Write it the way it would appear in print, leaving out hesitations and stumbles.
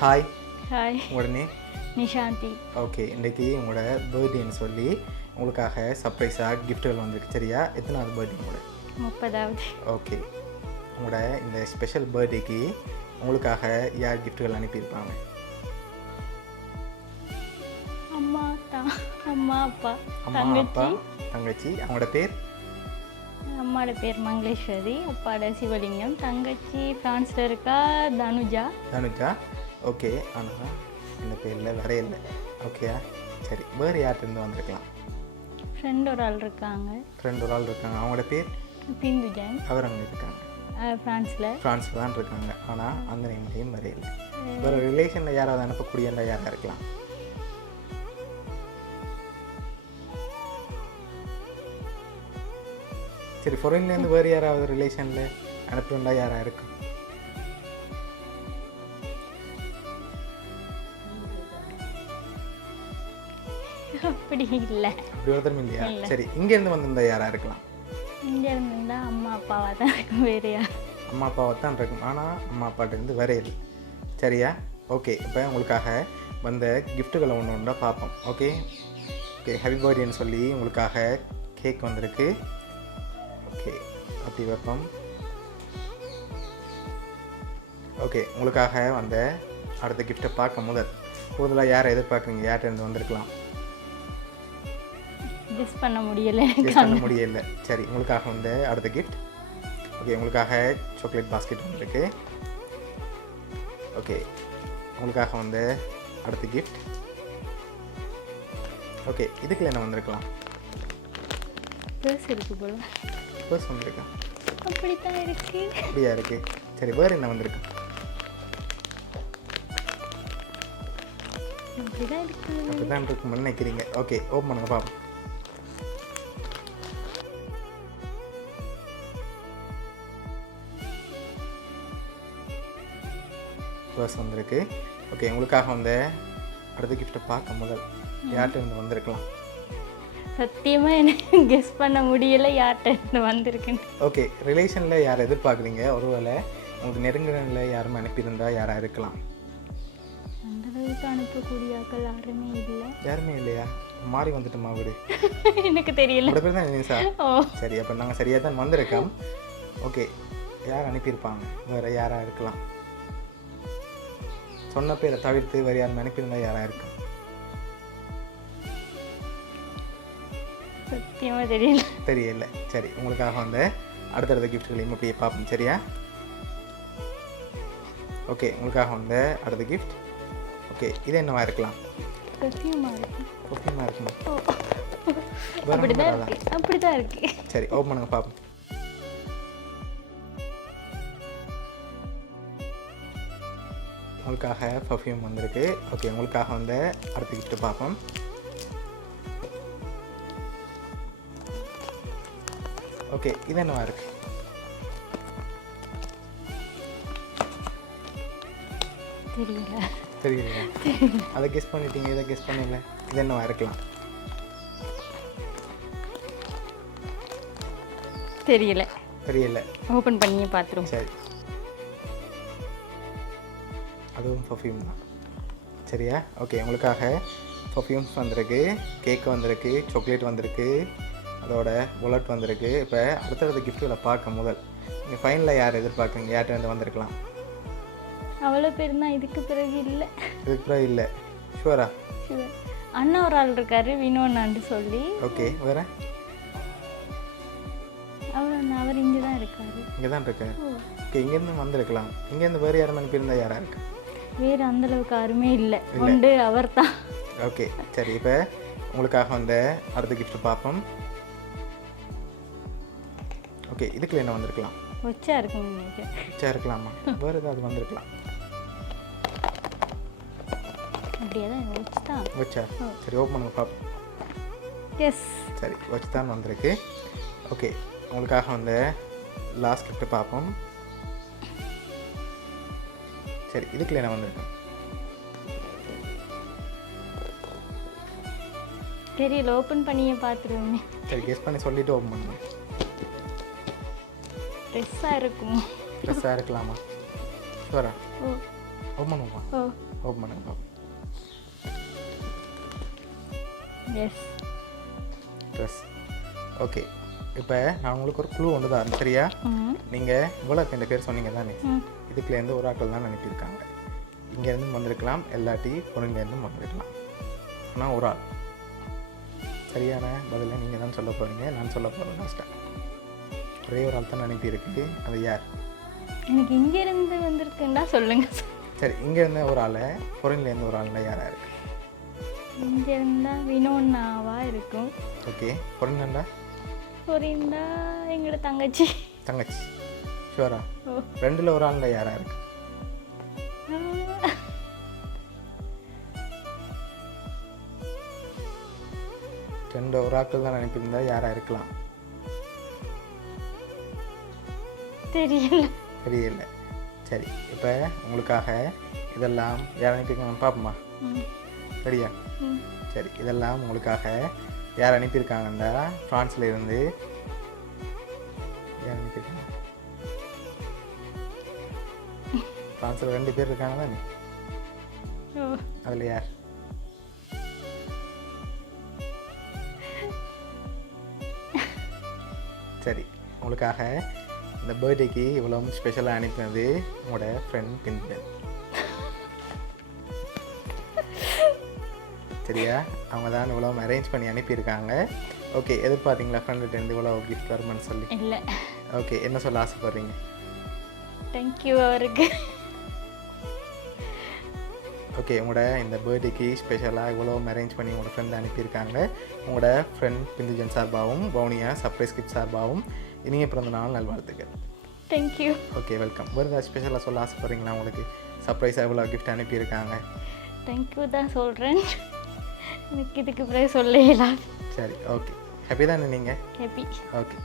Hi, hi, உங்களோட name? Nishanthi. Okay, இன்றைக்கி உங்களோட பர்த்டேன்னு சொல்லி உங்களுக்காக சர்ப்ரைஸாக கிஃப்ட்டுகள் வந்திருக்கு. சரியா? எத்தனாவது பர்த்டே உங்களோட? 30வது. ஓகே, உங்களோட இந்த ஸ்பெஷல் பர்த்டேக்கு உங்களுக்காக யார் கிஃப்ட்டுகள் அனுப்பியிருப்பாங்க? அம்மா தான். அம்மா அப்பா அம்மா, அப்பா, தங்கச்சி. அவங்களோட பேர்? அம்மாவோட பேர் மங்களேஸ்வரி, அப்பாவோட சிவலிங்கம். தங்கச்சி ஃப்ரான்ஸில் இருக்கா, தனுஜா. தனுஜா. ஓகே, ஆனால் இந்த பேரில் வேற இல்லை. ஓகேயா? சரி, வேறு யார்கிட்டருந்து வந்திருக்கலாம்? ஃப்ரெண்ட் ஒரு ஆள் இருக்காங்க. ஃப்ரெண்ட் ஒரு ஆள் இருக்காங்க. அவங்களோட பேர்? பிந்து ஜெயின். அவர் அங்கே இருக்காங்க. ஃப்ரான்ஸில் தான் இருக்காங்க. ஆனால் அந்த நேம்லேயும் வேற இல்லை. வேறு ரிலேஷனில் யாராவது அனுப்பக்கூடியண்டா யாராக இருக்கலாம்? சரி, ஃபாரின்லேருந்து வேறு யாராவது ரிலேஷனில் அனுப்புண்டா யாராக இருக்கும்? அப்படி இல்லை. அப்படி ஒருத்தரும் இல்லையா? சரி, இங்கேருந்து வந்திருந்தா யாராக இருக்கலாம்? இங்கேருந்து இருந்தால் அம்மா அப்பாவாக தான் இருக்கும். வேறு யார்? அம்மா அப்பாவை தான் இருக்கும். ஆனால் அம்மா அப்பாட்டேருந்து வேற இல்லை. சரியா? ஓகே, இப்போ உங்களுக்காக வந்த கிஃப்ட்டுகளை ஒன்று ஒன்றா பார்ப்போம். ஓகே ஓகே, ஹாப்பி பர்த்டேன்னு சொல்லி உங்களுக்காக கேக் வந்திருக்கு. ஓகே, அப்படி வைப்போம். ஓகே, உங்களுக்காக வந்த அடுத்த கிஃப்ட்டை பார்க்க முதல் கூடுதலாக யாரை எதிர்பார்க்குறீங்க? யார்கிட்ட வந்திருக்கலாம்? கெஸ் பண்ண முடியலை. கெஸ் பண்ண முடியலை. சரி, உங்களுக்காக வந்த அடுத்த கிஃப்ட். ஓகே, உங்களுக்காக சாக்லேட் பாஸ்கெட் வந்திருக்கு. ஓகே, உங்களுக்காக வந்த அடுத்த கிஃப்ட். ஓகே, இதுக்குள்ள என்ன வந்திருக்கலாம்? பேர்ஸ் இருக்கு போல. பர்ஸ் வந்திருக்கா? அப்படித்தான் இருக்கு. அப்படியா இருக்கு. சரி, வேறு என்ன வந்திருக்கு? அப்படிதான் இருக்கு. அப்படிதான் இருக்குன்னு நினைக்கிறீங்க. ஓகே, ஓப்பன் பண்ணுங்க பாப்போம். பர்ஸ் வந்திருக்கு. ஓகே, உங்களுக்காக வந்த அடுத்த கிஃப்ட்டை பார்க்க முதல் யார்கிட்ட இருந்து வந்திருக்கலாம்? சத்தியமாக எனக்கு கெஸ் பண்ண முடியலை யார்கிட்ட வந்திருக்குன்னு. ஓகே, ரிலேஷனில் யாரை எதிர்பார்க்குறீங்க? ஒருவேளை உங்களுக்கு நெருங்குறனில் யாருமே அனுப்பியிருந்தா யாராக இருக்கலாம்? அந்த அளவுக்கு அனுப்பக்கூடிய ஆட்கள் யாருமே இல்லை. யாருமே இல்லையா? மாறி வந்துட்டோமா வீடு? எனக்கு தெரியல. உங்களோட பேர் தான் நிஷா. ஓ சரி, அப்போ நாங்கள் சரியாக தான் வந்திருக்கோம். ஓகே, யார் அனுப்பியிருப்பாங்க? வேறு யாராக இருக்கலாம்? சொன்ன பேரை தவிர்த்து வேறு யாரும் அனுப்பியிருந்தா யாராக இருக்கும்? சத்தியமாக தெரியல. தெரியல. சரி, உங்களுக்காக வந்து அடுத்தடுத்த கிஃப்ட்களையும் அப்படியே பார்ப்போம். சரியா? ஓகே, உங்களுக்காக வந்து அடுத்த கிஃப்ட். ஓகே, இது என்னவா இருக்கலாம்? சத்தியமாக இருக்கு. சத்தியமாக இருக்குமா? அப்படிதான் இருக்கு. அப்படிதான் இருக்கு. சரி, ஓப்பன் பண்ணுங்க பார்ப்போம். உங்களுக்காக பர்ஃப்யூம் வந்திருக்கு. ஓகே, உங்களுக்காக வந்து அடுத்த கிஃப்ட் பார்ப்போம். ஓகே, இது என்னவா இருக்கு? தெரியல. தெரியல. அதை கெஸ் பண்ணிட்டீங்க, இதை கெஸ் பண்ணல. இது என்னவா இருக்கலாம்? தெரியல. தெரியல. ஓப்பன் பண்ணியே பார்த்துருவோம். சரி, அதுவும் பர்ஃப்யூம் தான். சரியா? ஓகே, உங்களுக்காக பர்ஃப்யூம்ஸ் வந்திருக்கு, கேக் வந்திருக்கு, சாக்லேட் வந்திருக்கு, அதோட புல்லட் வந்திருக்கு. இப்போ அடுத்தடுத்த கிஃப்ட்டுகளை பார்க்க முதல் நீங்கள் ஃபைனலில் யார் எதிர்பார்க்குறீங்க? யார்கிட்ட வந்திருக்கலாம்? அவ்வளோ பேர் தான். இதுக்கு பிறகு இல்லை. இதுக்கு பிறகு இல்லை. ஷுவரா? ஷுவர். அண்ணா ஒரு ஆள் இருக்காரு, வினோன்னு சொல்லி. ஓகே, வேறு? அவர் இங்கே தான் இருக்காரு. இங்கே தான் இருக்காரு. ஓகே, இங்கேருந்து வந்திருக்கலாம். இங்கேருந்து வேறு யாரும் அனுப்பியிருந்தா யாராக இருக்கு? வேறு அந்தளவுக்கு யாருமே இல்லை. உண்டு, அவர் தான். ஓகே, சரி, இப்போ உங்களுக்காக வந்த அடுத்த கிஃப்ட் பார்ப்போம். ஓகே, இதுக்குள்ள என்ன வந்திருக்கலாம்? ஒச்சா இருக்கும் நினைக்கிறேன். ஒச்சா இருக்கலாமா? வேறு ஏதாவது வந்திருக்கலாம்? அப்படியே தான் வச்சு தான். ஒச்சா? சரி, ஓப்பன் பண்ணுங்க பார்ப்போம். எஸ். சரி, வச்சு தான் வந்திருக்கு. ஓகே, உங்களுக்காக வந்த லாஸ்ட் கிஃப்ட் பார்ப்போம். சரி, இதுக்குள்ள என்ன வந்திருக்கு? தெரியல. ஓப்பன் பண்ணியே பார்த்துருவோமே. சரி, கெஸ் பண்ணி சொல்லிவிட்டு ஓப்பன் பண்ணுங்க. ட்ரெஸ்ஸாக இருக்கும். ட்ரெஸ்ஸாக இருக்கலாமா? ஷூரா? ஓ ஓப்பன் பண்ணுமா? ஓ ஓப்பன் பண்ணுங்க பாப்போம். எஸ். ட்ரெஸ். ஓகே, இப்போ நான் உங்களுக்கு ஒரு க்ளூ ஒன்று தான் சரியா? நீங்கள் இவ்வளோ ரெண்டு பேர் சொன்னீங்க தானே, இதுக்குலேருந்து ஒரு ஆட்கள் தான் அனுப்பியிருக்காங்க. இங்கேருந்து வந்திருக்கலாம், எல்லாட்டி பொருள்லேருந்தும் வந்திருக்கலாம். ஆனால் ஒரு ஆள். சரியான பதிலை நீங்கள் தான் சொல்ல போகிறீங்க, நான் சொல்ல போகிறேன் லாஸ்ட்டாக. ஒரே ஒரு ஆள் தான் அனுப்பியிருக்கு, அது யார்? எனக்கு இங்கேருந்து வந்திருக்குன்னா சொல்லுங்கள். சரி, இங்கேருந்து ஒரு ஆள், பொருள்லேருந்து ஒரு ஆள்னா யாராக இருக்குது? இங்கேருந்தா வினோன்னாவா இருக்கும். ஓகே, பொருள்னா புரிந்தா எங்களோட தங்கச்சி. தங்கச்சி. ஷுவரா? ஓ. ரெண்டில் ஒரு ஆள்னா யாராக இருக்குது? ரெண்டு ஒரு ஆட்கள் தான் அனுப்பியிருந்தா யாராக இருக்கலாம்? தெரியல. தெரியல. சரி, இப்போ உங்களுக்காக இதெல்லாம் யார் அனுப்பியிருக்காங்க பார்ப்போமா? சரியா? சரி, இதெல்லாம் உங்களுக்காக யார் அனுப்பியிருக்காங்கண்டா ஃப்ரான்ஸில் இருந்து யார் அனுப்பியிருக்காங்க? ஃப்ரான்ஸில் 2 பேர் இருக்காங்க தானே, அதில் யார்? சரி, உங்களுக்காக இந்த பர்த்டேக்கு இவ்வளோ ஸ்பெஷலாக அனுப்பினது உங்களோட ஃப்ரெண்ட் பிந்தன். சரியா? அவங்க தான் இவ்வளோ அரேஞ்ச் பண்ணி அனுப்பியிருக்காங்க. ஓகே, எதிர்பார்த்தீங்களா ஃப்ரெண்டுகிட்டேருந்து இவ்வளோ கிஃப்ட் வருமானு சொல்லி? இல்லை. ஓகே, என்ன சொல்ல ஆசைப்படுறீங்க? தேங்க்யூ அவருக்கு. ஓகே, உங்களோட இந்த பர்த்டேக்கு ஸ்பெஷலாக இவ்வளோ அரேஞ்ச் பண்ணி உங்களோட ஃப்ரெண்ட் அனுப்பியிருக்காங்க. உங்களோட ஃப்ரெண்ட் பிந்துஜன் சார்பாகவும் பவுனியா சர்ப்ரைஸ் கிஃப்ட் சார்பாகவும் இனிய பிறந்த நாள் நல்வாழ்த்துக்கள். தேங்க்யூ. Okay, welcome. வேறு ஏதாவது ஸ்பெஷலாக சொல்ல ஆசைப்படுறீங்களா? உங்களுக்கு சர்ப்ரைஸாக இவ்வளோ கிஃப்ட் அனுப்பியிருக்காங்க. தேங்க்யூ தான் சொல்கிறேன், எனக்கு இதுக்கு பிறகு சொல்ல இயலாது. சரி, ஓகே. ஹாப்பி தானே நீங்கள்? ஹாப்பி. ஓகே.